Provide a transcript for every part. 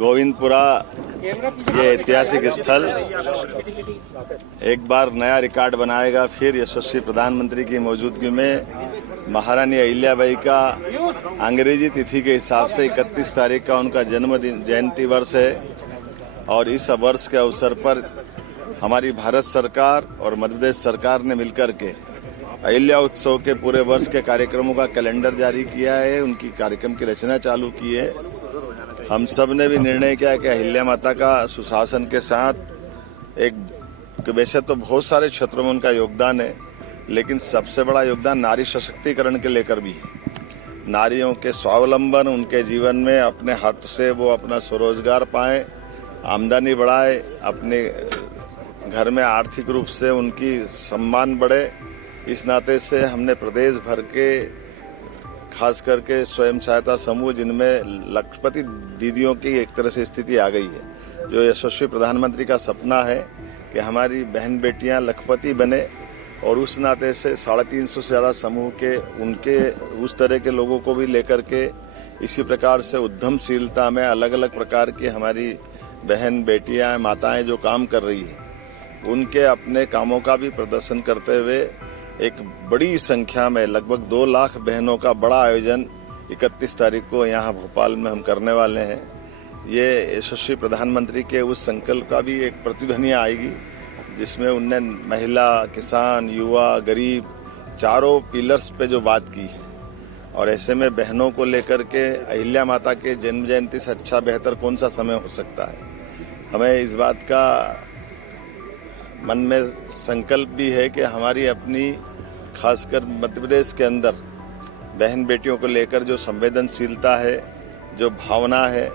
गोविंदपुरा ये ऐतिहासिक स्थल एक बार नया रिकॉर्ड बनाएगा। फिर यशस्वी प्रधानमंत्री की मौजूदगी में महारानी अहिल्याबाई का अंग्रेजी तिथि के हिसाब से 31 तारीख का उनका जन्मदिन जयंती वर्ष है और इस वर्ष के अवसर पर हमारी भारत सरकार और मध्य प्रदेश सरकार ने मिलकर के अहिल्या उत्सव के पूरे वर्ष के कार्यक्रमों का कैलेंडर जारी किया है, उनकी कार्यक्रम की रचना चालू की है। हम सब ने भी निर्णय किया कि अहिल्या माता का सुशासन के साथ एक वैसे तो बहुत सारे क्षेत्रों में उनका योगदान है, लेकिन सबसे बड़ा योगदान नारी सशक्तिकरण के लेकर भी है। नारियों के स्वावलंबन, उनके जीवन में अपने हाथ से वो अपना स्वरोजगार पाएं, आमदनी बढ़ाए, अपने घर में आर्थिक रूप से उनकी सम्मान बढ़े। इस नाते से हमने प्रदेश भर के खास करके स्वयं सहायता समूह जिनमें लखपति दीदियों की एक तरह से स्थिति आ गई है, जो यशस्वी प्रधानमंत्री का सपना है कि हमारी बहन बेटियां लखपति बने, और उस नाते से 350 से ज़्यादा समूह के उनके उस तरह के लोगों को भी लेकर के इसी प्रकार से उद्यमशीलता में अलग अलग प्रकार की हमारी बहन बेटियां माताएं जो काम कर रही है उनके अपने कामों का भी प्रदर्शन करते हुए एक बड़ी संख्या में लगभग 2 लाख बहनों का बड़ा आयोजन 31 तारीख को यहाँ भोपाल में हम करने वाले हैं। ये यशस्वी प्रधानमंत्री के उस संकल्प का भी एक प्रतिध्वनि आएगी जिसमें उनने महिला, किसान, युवा, गरीब चारों पिलर्स पे जो बात की है, और ऐसे में बहनों को लेकर के अहिल्या माता के जन्म जयंती से अच्छा बेहतर कौन सा समय हो सकता है। हमें इस बात का मन में संकल्प भी है कि हमारी अपनी खासकर मध्य प्रदेश के अंदर बहन बेटियों को लेकर जो संवेदनशीलता है, जो भावना है,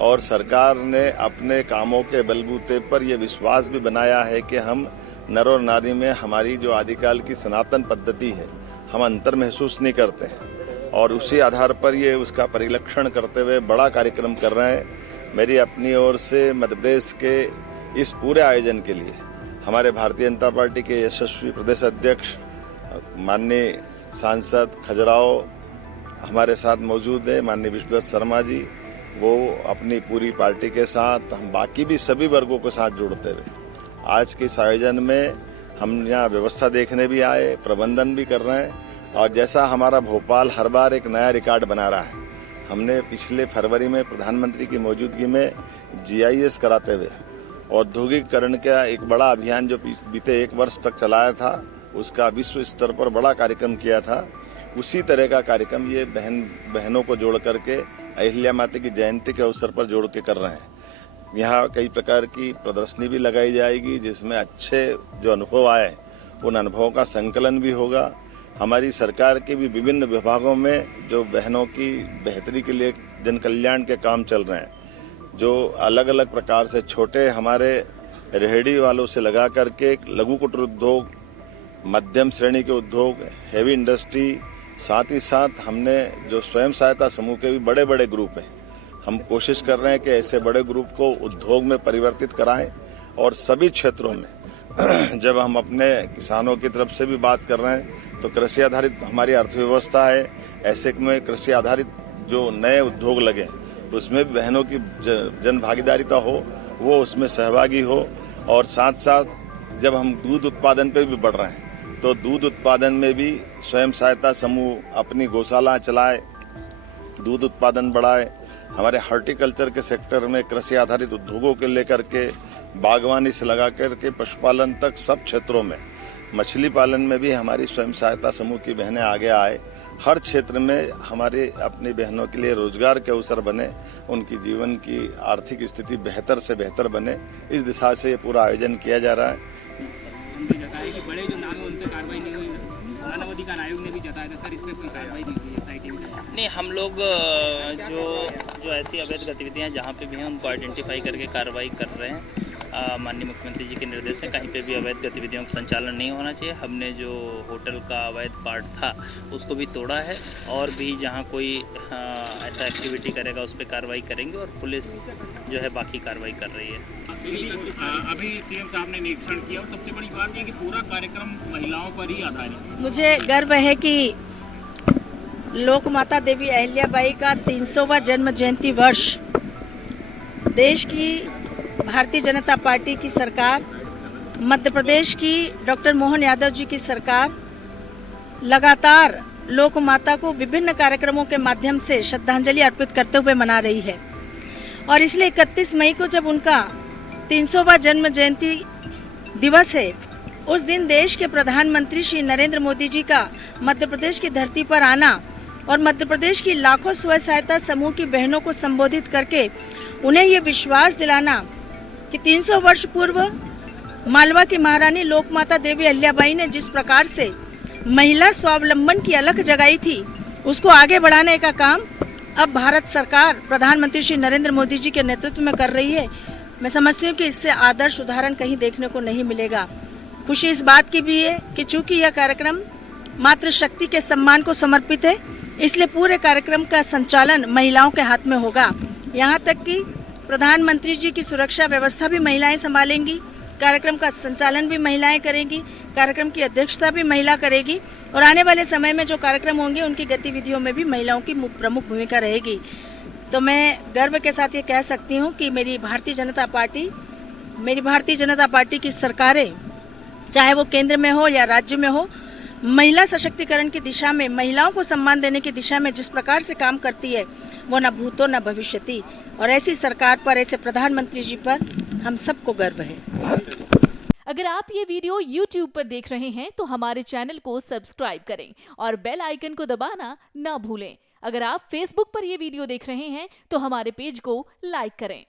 और सरकार ने अपने कामों के बलबूते पर यह विश्वास भी बनाया है कि हम नर और नारी में हमारी जो आदिकाल की सनातन पद्धति है हम अंतर महसूस नहीं करते हैं, और उसी आधार पर ये उसका परिलक्षण करते हुए बड़ा कार्यक्रम कर रहे हैं। मेरी अपनी ओर से मध्य प्रदेश के इस पूरे आयोजन के लिए हमारे भारतीय जनता पार्टी के यशस्वी प्रदेश अध्यक्ष माननीय सांसद खजुराहो हमारे साथ मौजूद है, माननीय विष्णुदत्त शर्मा जी, वो अपनी पूरी पार्टी के साथ, हम बाकी भी सभी वर्गों के साथ जुड़ते हुए आज के इस आयोजन में हम यहाँ व्यवस्था देखने भी आए, प्रबंधन भी कर रहे हैं। और जैसा हमारा भोपाल हर बार एक नया रिकॉर्ड बना रहा है, हमने पिछले फरवरी में प्रधानमंत्री की मौजूदगी में GIS कराते हुए औद्योगिकरण का एक बड़ा अभियान जो बीते 1 वर्ष तक चलाया था, उसका विश्व स्तर पर बड़ा कार्यक्रम किया था। उसी तरह का कार्यक्रम ये बहनों को जोड़ करके अहिल्या माता की जयंती के अवसर पर जोड़ के कर रहे हैं। यहाँ कई प्रकार की प्रदर्शनी भी लगाई जाएगी जिसमें अच्छे जो अनुभव आए उन अनुभवों का संकलन भी होगा। हमारी सरकार के भी विभिन्न विभागों में जो बहनों की बेहतरी के लिए जन कल्याण के काम चल रहे हैं, जो अलग अलग प्रकार से छोटे हमारे रेहड़ी वालों से लगा करके लघु कुटीर उद्योग, मध्यम श्रेणी के उद्योग, हेवी इंडस्ट्री, साथ ही साथ हमने जो स्वयं सहायता समूह के भी बड़े बड़े ग्रुप हैं, हम कोशिश कर रहे हैं कि ऐसे बड़े ग्रुप को उद्योग में परिवर्तित कराएं। और सभी क्षेत्रों में जब हम अपने किसानों की तरफ से भी बात कर रहे हैं तो कृषि आधारित हमारी अर्थव्यवस्था है, ऐसे में कृषि आधारित जो नए उद्योग लगे उसमें भी बहनों की जन भागीदारिता हो, वो उसमें सहभागी हो। और साथ साथ जब हम दूध उत्पादन पे भी बढ़ रहे हैं तो दूध उत्पादन में भी स्वयं सहायता समूह अपनी गौशाला चलाए, दूध उत्पादन बढ़ाए। हमारे हॉर्टिकल्चर के सेक्टर में कृषि आधारित उद्योगों के लेकर के बागवानी से लगा करके पशुपालन तक सब क्षेत्रों में, मछली पालन में भी हमारी स्वयं सहायता समूह की बहनें आगे आए। हर क्षेत्र में हमारे अपनी बहनों के लिए रोजगार के अवसर बने, उनकी जीवन की आर्थिक स्थिति बेहतर से बेहतर बने, इस दिशा से ये पूरा आयोजन किया जा रहा है। कि बड़े जो नाम है उन पे कार्रवाई नहीं हुई, मानव अधिकार आयोग ने भी जताया था सर, इस पे कोई कार्रवाई नहीं हुई SIT में? नहीं, हम लोग जो ऐसी अवैध गतिविधियां जहां पे भी हैं उनको आइडेंटिफाई करके कार्रवाई कर रहे हैं। माननीय मुख्यमंत्री जी के निर्देश है कहीं पे भी अवैध गतिविधियों का संचालन नहीं होना चाहिए। हमने जो होटल का अवैध पार्ट था उसको भी तोड़ा है, और भी जहां कोई ऐसा एक्टिविटी करेगा उस पर कार्रवाई करेंगे, और पुलिस जो है बाकी कार्रवाई कर रही है। अभी CM साहब ने निरीक्षण किया और सबसे बड़ी बात यह कि पूरा कार्यक्रम महिलाओं पर ही आधारित है। मुझे गर्व है कि लोक माता देवी अहिल्याबाई का 300वां जन्म जयंती वर्ष देश की भारतीय जनता पार्टी की सरकार, मध्य प्रदेश की डॉक्टर मोहन यादव जी की सरकार लगातार लोक माता को विभिन्न कार्यक्रमों के माध्यम से श्रद्धांजलि अर्पित करते हुए मना रही है। और इसलिए 31 मई को जब उनका 300वां जन्म जयंती दिवस है, उस दिन देश के प्रधानमंत्री श्री नरेंद्र मोदी जी का मध्य प्रदेश की धरती पर आना और मध्य प्रदेश की लाखों स्व सहायता समूह की बहनों को संबोधित करके उन्हें ये विश्वास दिलाना कि 300 वर्ष पूर्व मालवा की महारानी लोकमाता देवी अहिल्याबाई ने जिस प्रकार से महिला स्वावलंबन की अलख जगाई थी, उसको आगे बढ़ाने का काम अब भारत सरकार प्रधानमंत्री श्री नरेंद्र मोदी जी के नेतृत्व में कर रही है। मैं समझती हूँ कि इससे आदर्श उदाहरण कहीं देखने को नहीं मिलेगा। खुशी इस बात की भी है कि चूंकि यह कार्यक्रम मातृशक्ति के सम्मान को समर्पित है, इसलिए पूरे कार्यक्रम का संचालन महिलाओं के हाथ में होगा। यहाँ तक कि प्रधानमंत्री जी की सुरक्षा व्यवस्था भी महिलाएं संभालेंगी, कार्यक्रम का संचालन भी महिलाएं करेंगी, कार्यक्रम की अध्यक्षता भी महिला करेगी और आने वाले समय में जो कार्यक्रम होंगे उनकी गतिविधियों में भी महिलाओं की प्रमुख भूमिका रहेगी। तो मैं गर्व के साथ ये कह सकती हूँ कि मेरी भारतीय जनता पार्टी की सरकारें, चाहे वो केंद्र में हो या राज्य में हो, महिला सशक्तिकरण की दिशा में, महिलाओं को सम्मान देने की दिशा में जिस प्रकार से काम करती है, वो न भूतो न भविष्यति। और ऐसी सरकार पर, ऐसे प्रधानमंत्री जी पर हम सबको गर्व है। अगर आप ये वीडियो YouTube पर देख रहे हैं तो हमारे चैनल को सब्सक्राइब करें और बेल आइकन को दबाना ना भूलें। अगर आप Facebook पर ये वीडियो देख रहे हैं तो हमारे पेज को लाइक करें।